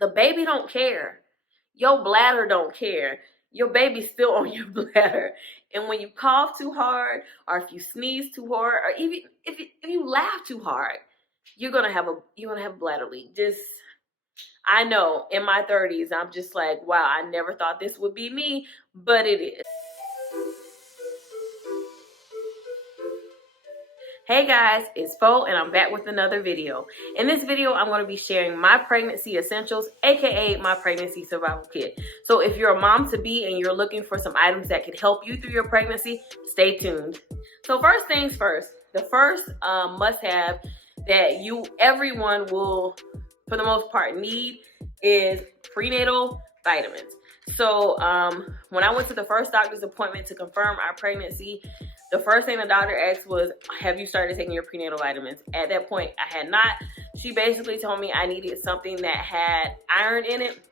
The baby don't care. Your bladder don't care. Your baby's still on your bladder. And when you cough too hard, or if you sneeze too hard, or even if you laugh too hard, you're gonna have a bladder leak. Just, I know in my 30s, I'm just like, wow, I never thought this would be me, but it is. Hey guys, it's Fo and I'm back with another video. In this video, I'm going to be sharing my pregnancy essentials, aka my pregnancy survival kit. So if you're a mom-to-be and you're looking for some items that can help you through your pregnancy, stay tuned. So first things first, the first must-have that everyone will, for the most part, need is prenatal vitamins. So when I went to the first doctor's appointment to confirm our pregnancy, the first thing the doctor asked was, have you started taking your prenatal vitamins? At that point, I had not. She basically told me I needed something that had iron in it.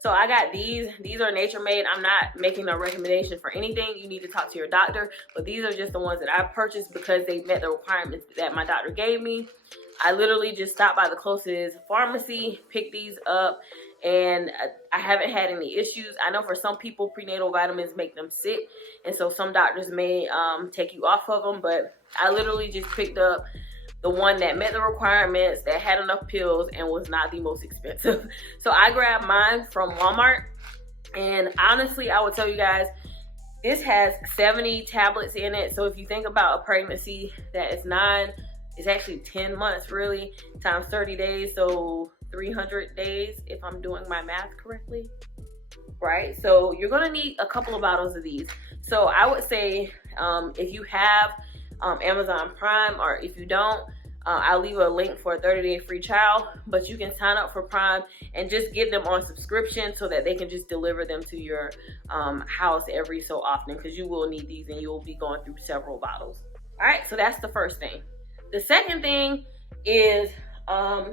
So I got these. These are nature made. I'm not making a recommendation for anything. You need to talk to your doctor. But these are just the ones that I purchased because they met the requirements that my doctor gave me. I literally just stopped by the closest pharmacy, picked these up, and I haven't had any issues. I know for some people, prenatal vitamins make them sick, and so some doctors may take you off of them, but I literally just picked up the one that met the requirements, that had enough pills, and was not the most expensive. So I grabbed mine from Walmart, and honestly, I would tell you guys, this has 70 tablets in it. So if you think about a pregnancy that is it's actually 10 months really, times 30 days, so 300 days if I'm doing my math correctly, right? So you're gonna need a couple of bottles of these. So I would say if you have Amazon Prime, or if you don't, I'll leave a link for a 30-day free trial, but you can sign up for Prime and just get them on subscription so that they can just deliver them to your house every so often, because you will need these and you will be going through several bottles. All right, so that's the first thing. The second thing is a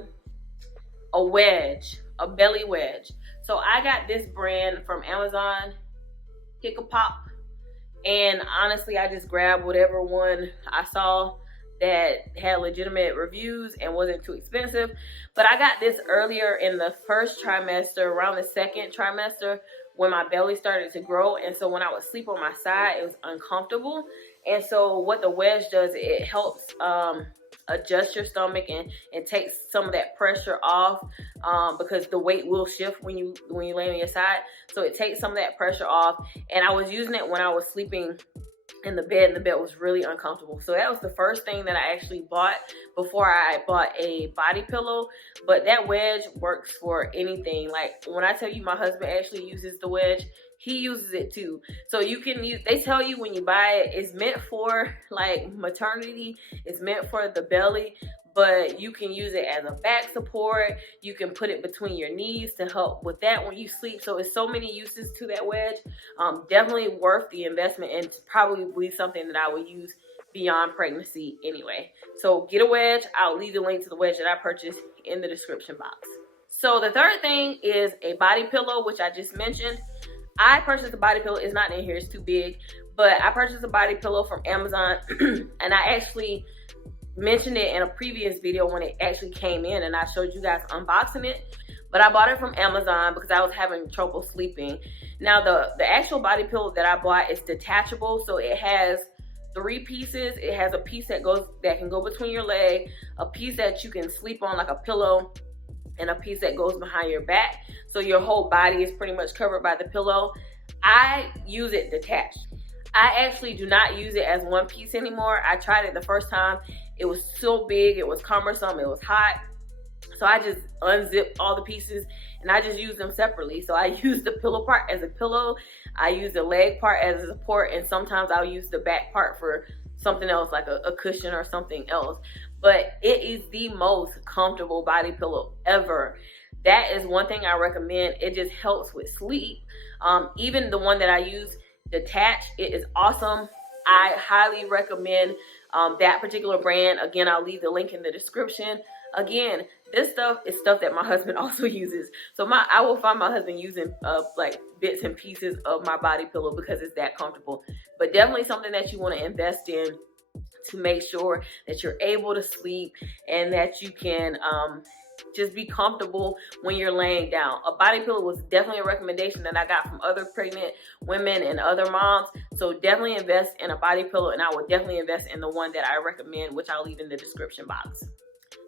wedge, a belly wedge. So I got this brand from Amazon, Hiccapop, and honestly, I just grabbed whatever one I saw that had legitimate reviews and wasn't too expensive. But I got this earlier in the first trimester, around the second trimester, when my belly started to grow, and so when I would sleep on my side, it was uncomfortable. And so what the wedge does, it helps adjust your stomach and takes some of that pressure off, because the weight will shift when you lay on your side. So it takes some of that pressure off, and I was using it when I was sleeping in the bed, and the bed was really uncomfortable. So that was the first thing that I actually bought before I bought a body pillow. But that wedge works for anything. Like when I tell you my husband actually uses the wedge, he uses it too. So you can use, they tell you when you buy it, it's meant for like maternity, it's meant for the belly, but you can use it as a back support. You can put it between your knees to help with that when you sleep. So it's so many uses to that wedge. Definitely worth the investment, and probably something that I would use beyond pregnancy anyway. So get a wedge. I'll leave the link to the wedge that I purchased in the description box. So the third thing is a body pillow, which I just mentioned. I purchased a body pillow. It's not in here, it's too big, but I purchased a body pillow from Amazon and I actually mentioned it in a previous video when it actually came in, and I showed you guys unboxing it. But I bought it from Amazon because I was having trouble sleeping. Now the actual body pillow that I bought is detachable, so it has 3 pieces. It has a piece that can go between your leg, a piece that you can sleep on like a pillow, and a piece that goes behind your back. So your whole body is pretty much covered by the pillow. I use it detached. I actually do not use it as one piece anymore. I tried it the first time. It was so big, it was cumbersome, it was hot. So I just unzipped all the pieces and I just use them separately. So I use the pillow part as a pillow. I use the leg part as a support, and sometimes I'll use the back part for something else, like a cushion or something else. But it is the most comfortable body pillow ever. That is one thing I recommend. It just helps with sleep. Even the one that I use detached, it is awesome. I highly recommend that particular brand. Again, I'll leave the link in the description. Again, this stuff is stuff that my husband also uses. So I will find my husband using like bits and pieces of my body pillow because it's that comfortable. But definitely something that you want to invest in to make sure that you're able to sleep and that you can just be comfortable when you're laying down. A body pillow was definitely a recommendation that I got from other pregnant women and other moms. So definitely invest in a body pillow, and I would definitely invest in the one that I recommend, which I'll leave in the description box.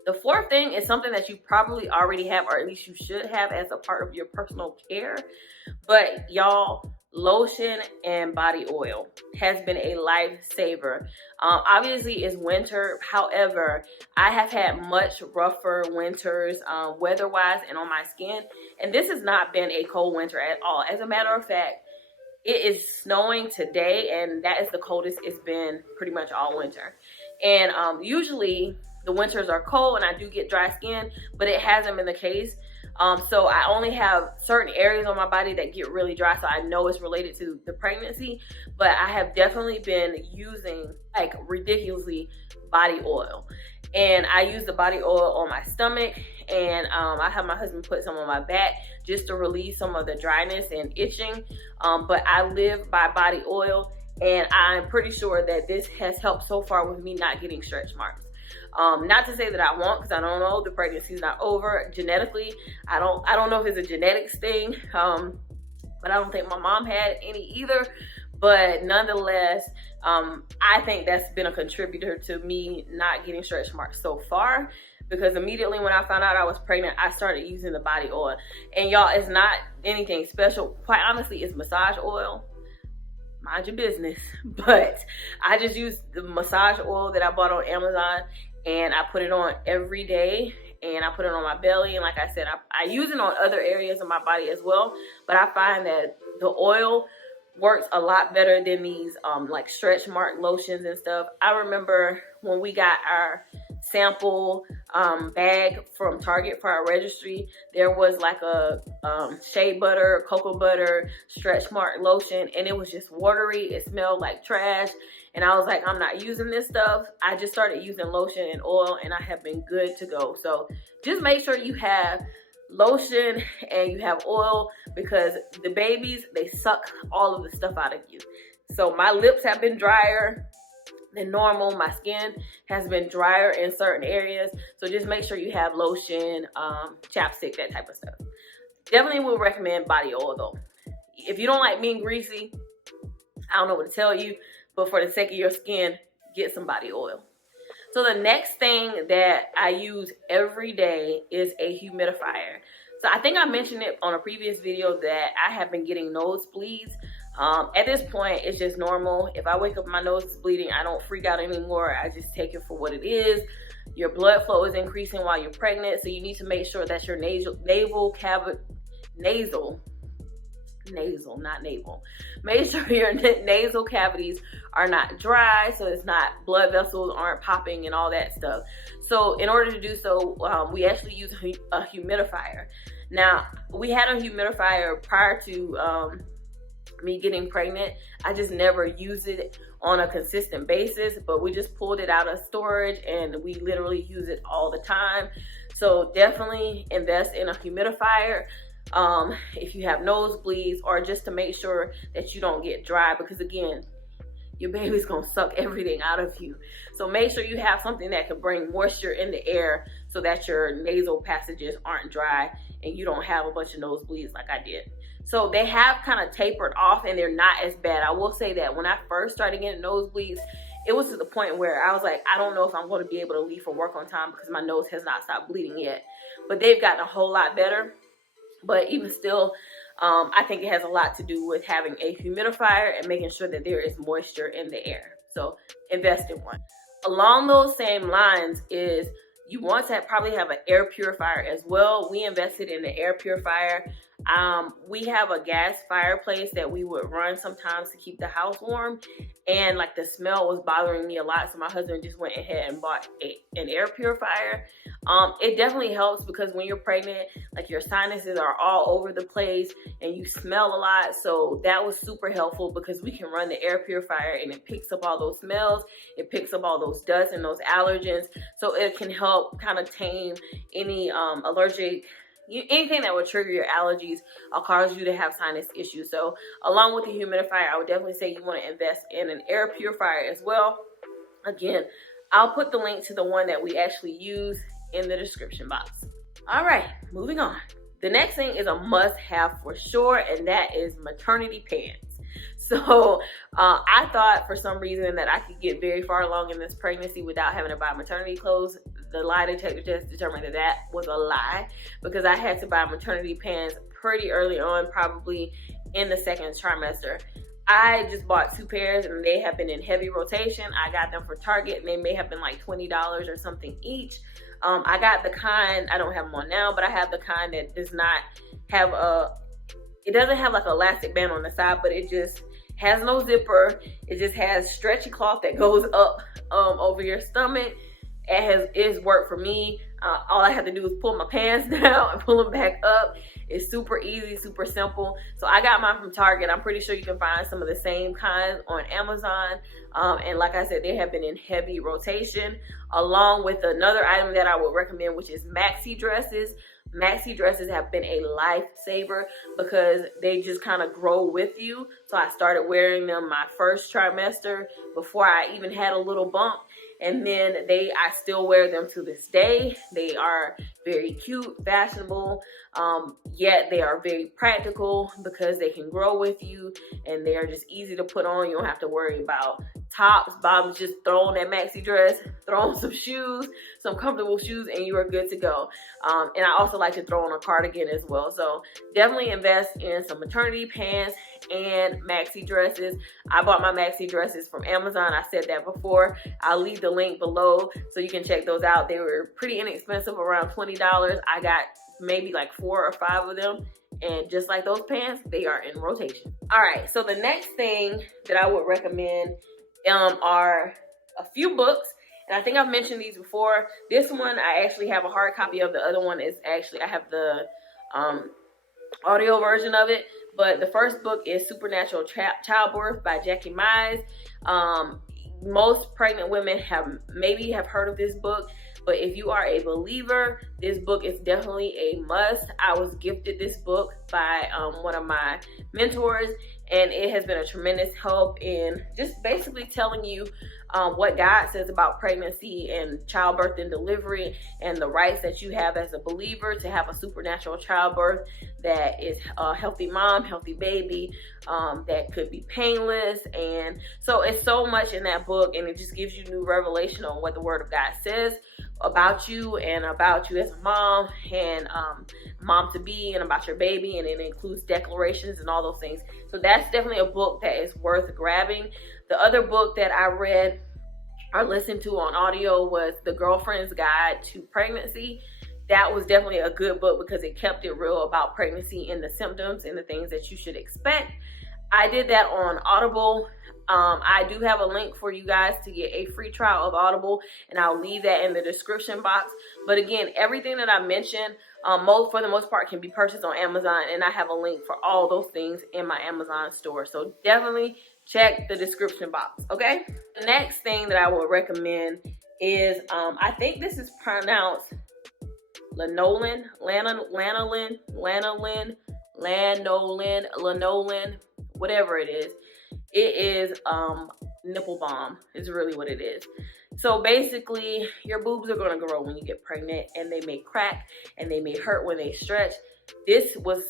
The fourth thing is something that you probably already have, or at least you should have as a part of your personal care. But y'all, lotion and body oil has been a lifesaver. Obviously it's winter. However, I have had much rougher winters weather-wise and on my skin. And this has not been a cold winter at all. As a matter of fact, it is snowing today, and that is the coldest it's been pretty much all winter. And usually the winters are cold and I do get dry skin, but it hasn't been the case. So I only have certain areas on my body that get really dry, so I know it's related to the pregnancy. But I have definitely been using like ridiculously body oil. And I use the body oil on my stomach, and I have my husband put some on my back just to release some of the dryness and itching. But I live by body oil, and I'm pretty sure that this has helped so far with me not getting stretch marks. Not to say that I won't, because I don't know, the pregnancy's not over. Genetically, I don't know if it's a genetics thing, but I don't think my mom had any either. But nonetheless, I think that's been a contributor to me not getting stretch marks so far, because immediately when I found out I was pregnant, I started using the body oil. And y'all, it's not anything special. Quite honestly, it's massage oil. Mind your business. But I just used the massage oil that I bought on Amazon, and I put it on every day, and I put it on my belly. And like I said, I use it on other areas of my body as well, but I find that the oil works a lot better than these like stretch mark lotions and stuff. I remember when we got our sample bag from Target for our registry, there was like a shea butter, cocoa butter, stretch mark lotion, and it was just watery. It smelled like trash, and I was like, I'm not using this stuff. I just started using lotion and oil, and I have been good to go. So just make sure you have lotion and you have oil, because the babies, they suck all of the stuff out of you. So my lips have been drier than normal. My skin has been drier in certain areas. So just make sure you have lotion, chapstick, that type of stuff. Definitely will recommend body oil though. If you don't like being greasy, I don't know what to tell you, but for the sake of your skin, get some body oil. So the next thing that I use every day is a humidifier. So I think I mentioned it on a previous video that I have been getting nosebleeds. At this point, it's just normal. If I wake up and my nose is bleeding, I don't freak out anymore. I just take it for what it is. Your blood flow is increasing while you're pregnant, so you need to make sure that your make sure your nasal cavities are not dry, so it's not, blood vessels aren't popping and all that stuff. So in order to do so, we actually use a humidifier. Now, we had a humidifier prior to me getting pregnant. I just never used it on a consistent basis, but we just pulled it out of storage and we literally use it all the time. So definitely invest in a humidifier if you have nosebleeds, or just to make sure that you don't get dry, because again, your baby's gonna suck everything out of you. So make sure you have something that can bring moisture in the air so that your nasal passages aren't dry and you don't have a bunch of nosebleeds like I did. So they have kind of tapered off and they're not as bad. I will say that when I first started getting nosebleeds, it was to the point where I was like, I don't know if I'm going to be able to leave for work on time because my nose has not stopped bleeding yet. But they've gotten a whole lot better. But even still, I think it has a lot to do with having a humidifier and making sure that there is moisture in the air. So invest in one. Along those same lines is you want to probably have an air purifier as well. We invested in the air purifier. We have a gas fireplace that we would run sometimes to keep the house warm, and like the smell was bothering me a lot, so my husband just went ahead and bought an air purifier. It definitely helps because when you're pregnant, like your sinuses are all over the place and you smell a lot. So that was super helpful because we can run the air purifier and it picks up all those smells, it picks up all those dust and those allergens, so it can help kind of tame any anything that would trigger your allergies or cause you to have sinus issues. So along with the humidifier, I would definitely say you want to invest in an air purifier as well. Again, I'll put the link to the one that we actually use in the description box. All right, moving on. The next thing is a must-have for sure, and that is maternity pants. So I thought for some reason that I could get very far along in this pregnancy without having to buy maternity clothes. The lie detector test determined that that was a lie, because I had to buy maternity pants pretty early on, probably in the second trimester. I just bought 2 pairs and they have been in heavy rotation. I got them from Target and they may have been like $20 or something each. I got the kind, I don't have them on now, but I have the kind that does not have it doesn't have like an elastic band on the side, but it just has no zipper. It just has stretchy cloth that goes up over your stomach. It's worked for me. All I have to do is pull my pants down and pull them back up. It's super easy, super simple. So I got mine from Target. I'm pretty sure you can find some of the same kinds on Amazon. And like I said, they have been in heavy rotation, along with another item that I would recommend, which is Maxi Dresses. Maxi Dresses have been a lifesaver because they just kind of grow with you. So I started wearing them my first trimester before I even had a little bump. And then I still wear them to this day. They are very cute, fashionable, yet they are very practical because they can grow with you and they are just easy to put on. You don't have to worry about tops, bottoms. Just throw on that maxi dress, throw on some shoes, some comfortable shoes, and you are good to go. And I also like to throw on a cardigan as well. So definitely invest in some maternity pants and maxi dresses. I bought my maxi dresses from Amazon. I said that before. I'll leave the link below so you can check those out. They were pretty inexpensive, around $20. I got maybe like 4 or 5 of them, and just like those pants, they are in rotation. All right, so the next thing that I would recommend are a few books, and I think I've mentioned these before. This one I actually have a hard copy of. The other one is actually, I have the audio version of it. But the first book is Supernatural Childbirth by Jackie Mize. Most pregnant women maybe have heard of this book, but if you are a believer, this book is definitely a must. I was gifted this book by one of my mentors, and it has been a tremendous help in just basically telling you what God says about pregnancy and childbirth and delivery, and the rights that you have as a believer to have a supernatural childbirth that is a healthy mom, healthy baby, that could be painless. And so it's so much in that book, and it just gives you new revelation on what the Word of God says about you and about you as a mom and mom to be, and about your baby, and it includes declarations and all those things. So that's definitely a book that is worth grabbing. The other book that I read or listened to on audio was The Girlfriend's Guide to Pregnancy. That was definitely a good book because it kept it real about pregnancy and the symptoms and the things that you should expect. I did that on Audible. I do have a link for you guys to get a free trial of Audible, and I'll leave that in the description box. But again, everything that I mentioned, for the most part, can be purchased on Amazon, and I have a link for all those things in my Amazon store. So definitely check the description box, okay? The next thing that I would recommend is, I think this is pronounced lanolin, whatever it is. It is nipple balm is really what it is. So basically, your boobs are going to grow when you get pregnant, and they may crack and they may hurt when they stretch. This was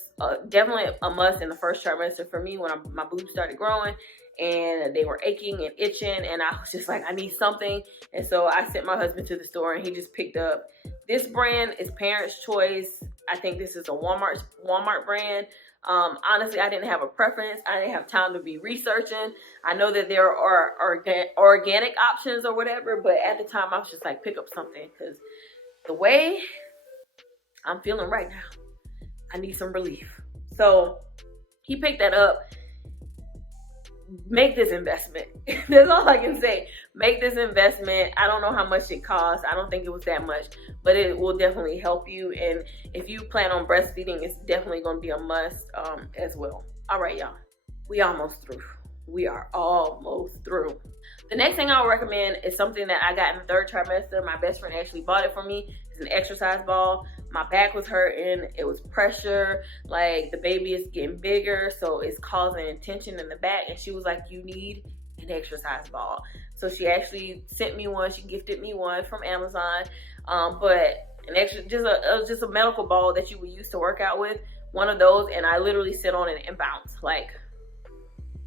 definitely a must in the first trimester for me when my boobs started growing and they were aching and itching, and I was just like, I need something. And so I sent my husband to the store, and he just picked up this brand. Is Parents' Choice. I think this is a Walmart brand. Honestly, I didn't have a preference. I didn't have time to be researching. I know that there are organic options or whatever, but at the time I was just like, pick up something, because the way I'm feeling right now, I need some relief. So he picked that up. Make this investment. That's all I can say. Make this investment. I don't know how much it costs. I don't think it was that much, but it will definitely help you. And if you plan on breastfeeding, it's definitely going to be a must as well. All right, y'all. We almost through. We are almost through. The next thing I'll recommend is something that I got in the 3rd trimester. My best friend actually bought it for me. It's an exercise ball. My back was hurting. It was pressure. Like, the baby is getting bigger, so it's causing tension in the back. And she was like, you need an exercise ball. So she actually sent me one. She gifted me one from Amazon. But an extra, just a medical ball that you would use to work out with, one of those, and I literally sit on it and bounce, like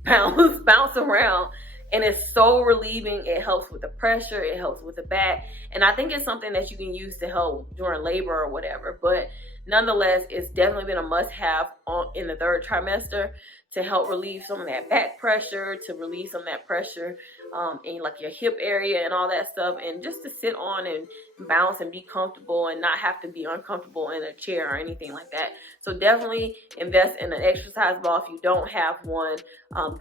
bounce around. And it's so relieving. It helps with the pressure, it helps with the back, and I think it's something that you can use to help during labor or whatever. But nonetheless, it's definitely been a must-have in the third trimester to help relieve some of that back pressure, to relieve some of that pressure in like your hip area and all that stuff, and just to sit on and bounce and be comfortable and not have to be uncomfortable in a chair or anything like that. So definitely invest in an exercise ball. If you don't have one,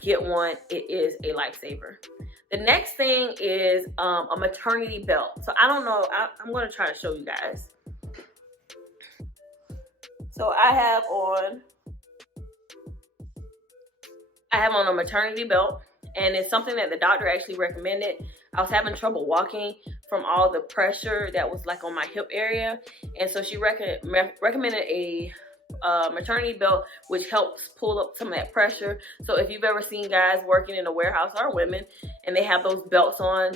get one. It is a lifesaver. The next thing is a maternity belt. So I don't know, I'm going to try to show you guys. So I have on a maternity belt, and it's something that the doctor actually recommended. I was having trouble walking from all the pressure that was like on my hip area, and so she recommended a maternity belt, which helps pull up some of that pressure. So if you've ever seen guys working in a warehouse, or women, and they have those belts on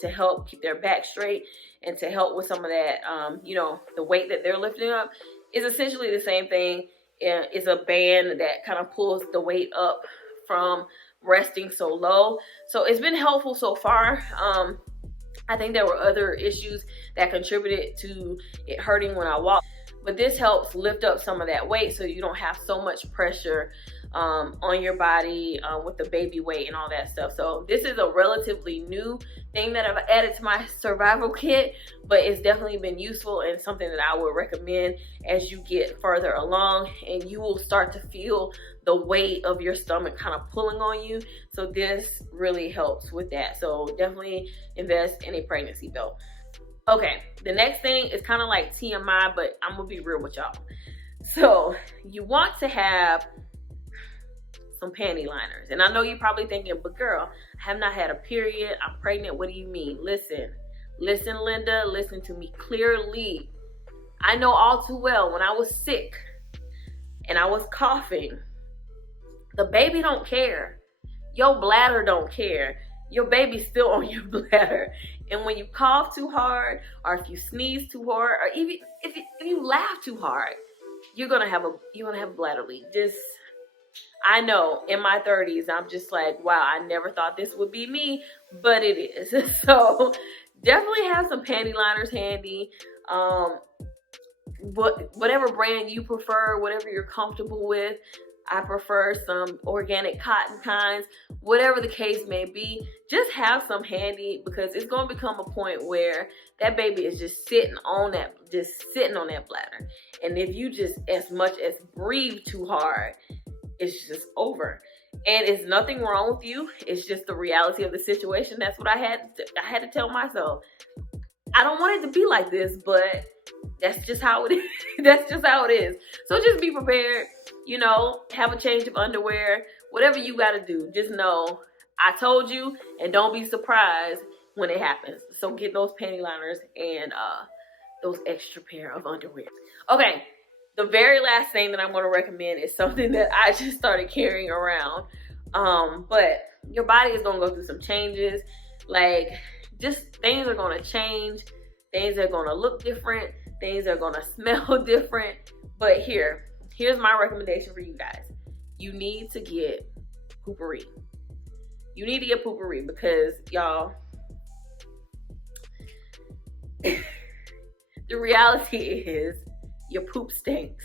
to help keep their back straight and to help with some of that, you know, the weight that they're lifting up, is essentially the same thing. It's a band that kind of pulls the weight up from resting so low. So it's been helpful so far. I think there were other issues that contributed to it hurting when I walked, but this helps lift up some of that weight so you don't have so much pressure on your body with the baby weight and all that stuff. So this is a relatively new thing that I've added to my survival kit, but it's definitely been useful and something that I would recommend as you get further along, and you will start to feel the weight of your stomach kind of pulling on you. So this really helps with that. So definitely invest in a pregnancy belt. Okay, the next thing is kind of like TMI, but I'm gonna be real with y'all. So you want to have some panty liners. And I know you're probably thinking, but girl, I have not had a period, I'm pregnant, what do you mean? Listen, Linda, listen to me clearly. I know all too well, when I was sick and I was coughing, the baby don't care. Your bladder don't care. Your baby's still on your bladder. And when you cough too hard, or if you sneeze too hard, or even if you laugh too hard, you're gonna have a bladder leak. I know in my 30s, I'm just like, wow, I never thought this would be me, but it is. So definitely have some panty liners handy. Whatever brand you prefer, whatever you're comfortable with. I prefer some organic cotton kinds, whatever the case may be, just have some handy, because it's going to become a point where that baby is just sitting on that bladder. And if you just as much as breathe too hard, it's just over. And it's nothing wrong with you. It's just the reality of the situation. That's what I had to tell myself. I don't want it to be like this, but that's just how it is. That's just how it is. So just be prepared, you know, have a change of underwear, whatever you got to do. Just know I told you, and don't be surprised when it happens. So get those panty liners and those extra pair of underwear. Okay, the very last thing that I'm going to recommend is something that I just started carrying around. But your body is going to go through some changes. Like, just things are going to change. Things are going to look different. Things are going to smell different. But here's my recommendation for you guys. You need to get Poo Pourri. You need to get Poo Pourri because, y'all, the reality is your poop stinks.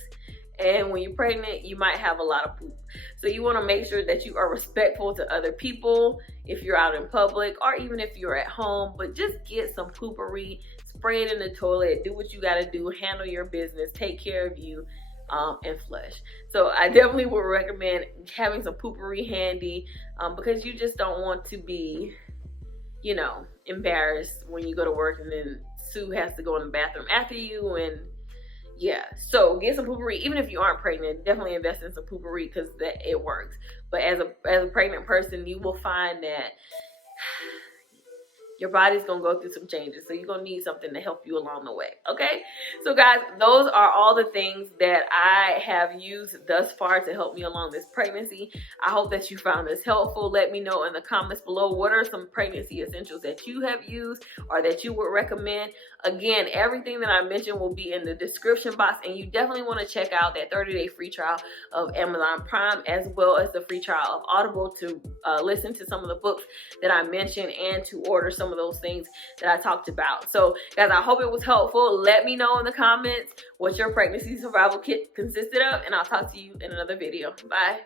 And when you're pregnant, you might have a lot of poop. So you want to make sure that you are respectful to other people if you're out in public, or even if you're at home. But just get some Poo Pourri, spray it in the toilet, do what you got to do, handle your business, take care of you, and flush. So I definitely would recommend having some Poo Pourri handy, because you just don't want to be, you know, embarrassed when you go to work and then Sue has to go in the bathroom after you. And yeah, so get some Poo Pourri. Even if you aren't pregnant, definitely invest in some Poo Pourri because it works. But as a pregnant person, you will find that your body's gonna go through some changes. So you're gonna need something to help you along the way, okay? So guys, those are all the things that I have used thus far to help me along this pregnancy. I hope that you found this helpful. Let me know in the comments below, what are some pregnancy essentials that you have used or that you would recommend. Again, everything that I mentioned will be in the description box, and you definitely want to check out that 30-day free trial of Amazon Prime, as well as the free trial of Audible to listen to some of the books that I mentioned and to order some of those things that I talked about. So guys, I hope it was helpful. Let me know in the comments what your pregnancy survival kit consisted of, and I'll talk to you in another video. Bye.